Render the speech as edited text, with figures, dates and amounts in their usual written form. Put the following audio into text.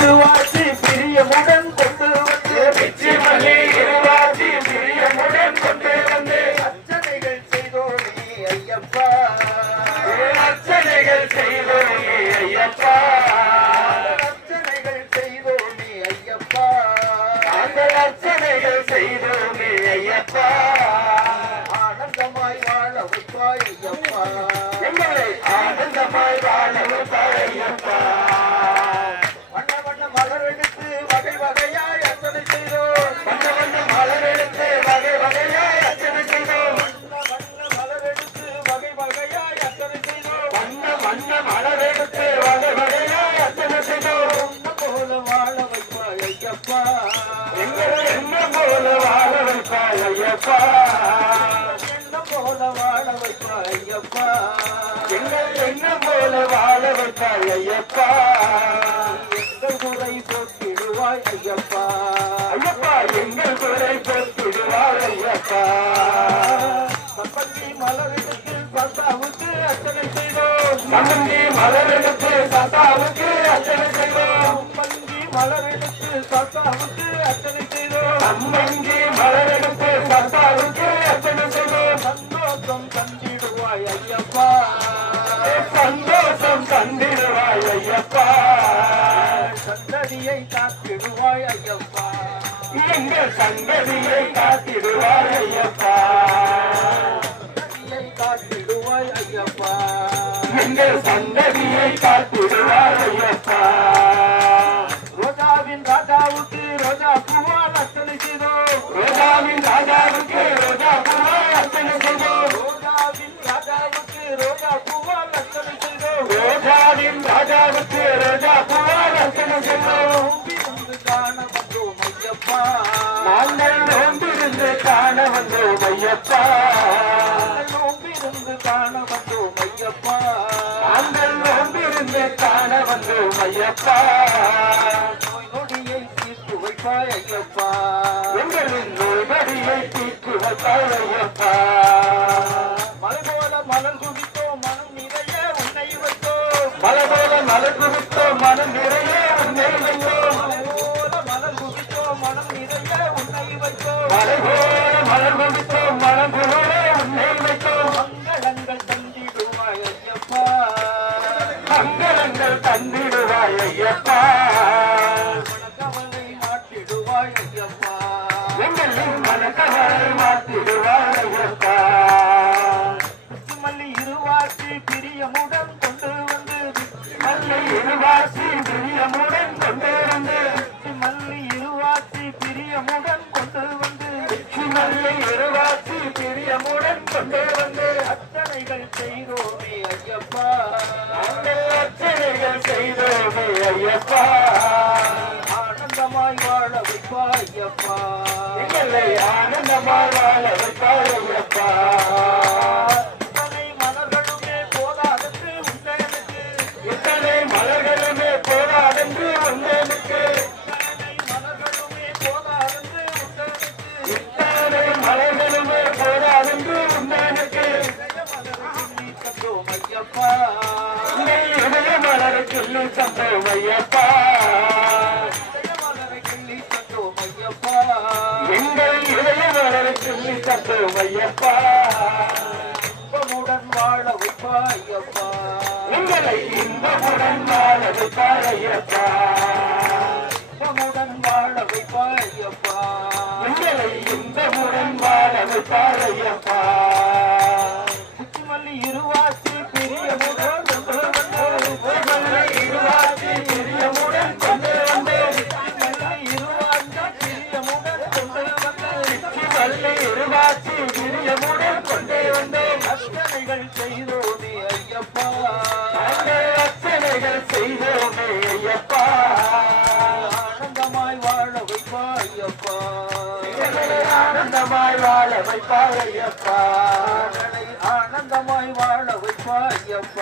இருவாசி பிரியமுடன் கொண்டு வந்து பிச்சி மல்லி இருவாசி பிரியமுடன் கொண்டு வந்து அர்ச்சனைகள் செய்தோமே ஐயப்பா அர்ச்சனைகள் செய்தோமே ஐயப்பா அர்ச்சனைகள் செய்தோமே ஐயப்பா நாங்கள் அர்ச்சனைகள் செய்தோமே ஐயப்பா ஆனந்தமாய் வாழ வைப்பாய் ஐயப்பா எங்களை ஆனந்தமாய் வாழ வைப்பாய் ஐயப்பா வண்ண வண்ண மலர் எடுத்து வகை வகையாய் அர்ச்சனை செய்தோம் வண்ண வண்ண மலர் எடுத்து வகை வகையாய் அர்ச்சனை செய்தோம் வண்ண மலர் எடுத்து வகை வகையாய் அர்ச்சனை செய்தோம் வண்ண வண்ண மலர் எடுத்து வகை வகையாய் அர்ச்சனை செய்தோம் உன்ன போல வாழ வைப்பாய் ஐயப்பா எங்களை என்ன போல வாழ வைப்பாய் ஐயப்பா என்ன போல வாழ வைப்பாய் ஐயப்பா எங்கள் என்ன போல வாழ வைப்பாய் ஐயப்பா எங்கள் குறை போக்கிடுவாய் ஐயப்பா ஐயப்பா எங்கள் குறை போக்கிடுவாய் ஐயப்பா சம்பந்தி மலர் எடுத்து பந்தாவுக்கு அர்ச்சனை செய்தோம் மங்கி மலர் எடுத்து சத்தாவுக்கு அர்ச்சனை செய்தோம் சம்பந்தி மலர் எடுத்து சத்தாவுக்கு அர்ச்சனை செய்தோம் அம்மங்கி மலர் எடுத்து சத்தாவுக்கு அர்ச்சனை செய்தோம் சந்தோஷம் தந்திடுவாய் ஐயப்பா சந்தோஷம் தந்திடுவாய் ஐயப்பா சந்ததியை காத்திடுவாய் ஐயப்பா எங்கள் சங்கதியை காத்திடுவாய் ஐயப்பா சந்ததியை காத்திடுவாய் ஐயப்பா எங்கள் சந்ததியை காத்திடுவாய் ஐயப்பா ரோஜாவின் ராஜாவுக்கு ரோஜா பூவால் அர்ச்சனை செய்தோம் ரோஜாவின் ராஜாவுக்கு ரோஜா பூவால் அர்ச்சனை செய்தோம் ரோஜாவின் ராஜாவுக்கு ரோஜா பூவால் அர்ச்சனை செய்தோம் ரோஜாவின் ராஜாவுக்கு ரோஜா பூவால் அர்ச்சனை செய்தோம் நோம்பி வந்து காண வந்தோம் ஐயப்பா நாங்கள் நோம்பிருந்து காண வந்தோம் ஐயப்பா நோம்பிருந்து காண வந்தோம் ஐயப்பா நாங்கள் நோம்பிருந்து காண வந்தோம் ஐயப்பா நோய் நொடியை தீர்த்து வைப்பாய் ஐயப்பா எங்களின் நோய்படியை தீர்த்து வைத்தாய் ஐயப்பா மலை போல மலர் குவித்தோம் மனம் நிறைய உன்னை வைத்தோம் மலை போல மலர் குவித்தோம் மனம் நிறைய உன்னை வைத்தோம் மலை போல மலர் குவித்தோம் மனம் நிறைய உன்னை வைத்தோம் மலை போல மலர் குவித்தோம் மனம் குளிர உன்னை வைத்தோம் மங்களங்கள் தந்திடுவாய் ஐயப்பா மங்களங்கள் தந்திடுவாய் ஐயப்பா மனக்கவலை மாற்றிடுவாய் ஐயப்பா எங்களின் மனக்கவலை மாற்றிடுவாய் ஐயப்பா மல்லி இருவாசி பிரியமுடன் கொண்டு வந்து மல்லி இருவாசி பிரியமுடன் கொண்டு வந்து மல்லி இருவாசி பிரியமுடன் கொண்டு வந்து மல்லி இருவாசி பிரியமுடன் கொண்டு வந்து அர்ச்சனைகள் செய்தோமே ஐயப்பா நாங்கள் அர்ச்சனைகள் செய்தோமே ஐயப்பா ஆனந்தமாய் வாழ வைப்பாய் ஐயப்பா எங்களை ஆனந்தமாக வாழ வைப்பாய் ஐயப்பா இத்தனை மலர்களுமே போதாதென்று உண்டனுக்கு இத்தனை மலர்களுமே போராடென்று வந்தனுக்கு இத்தனை மலர்களுமே போதாதென்று உண்டனுக்கு இதய மலரை சொல்லி தந்தோம் ஐயப்பா மலரை கிள்ளி தந்தோம் ஐயப்பா எங்கள் இதய மலரை சொல்லி தந்தோம் ஐயப்பா இன்பமுடன் வாழ வைப்பாய் ஐயப்பா எங்களை இன்பமுடன் வாழ வைப்பாய் ஐயப்பா இன்பமுடன் வாழ வைப்பாய் ஐயப்பா எங்களை இன்பமுடன் வாழ வைப்பாய் ஐயப்பா குச்சிமல்லி இருவாசி பிரியமுடன் கொண்டு வந்து மல்லை இருவாசி பிரியமுடன் கொண்டு வந்து குச்சிமல்லி இருவாசி பிரியமுடன் கொண்டு வந்து மல்லை இருவாசி பிரியமுடன் கொண்டு வந்தோம் அர்ச்சனைகள் செய்தோமே ஐயப்பா நாங்கள் அர்ச்சனைகள் செய்தோமே ஐயப்பா ஆனந்தமாய் வாழ வைப்பாய் ஐயப்பா எங்களை ஆனந்தமாய் வாழ வைப்பாய் ஐயப்பா ஆனந்தமாய் வாழ வைப்பாய் ஐயப்பா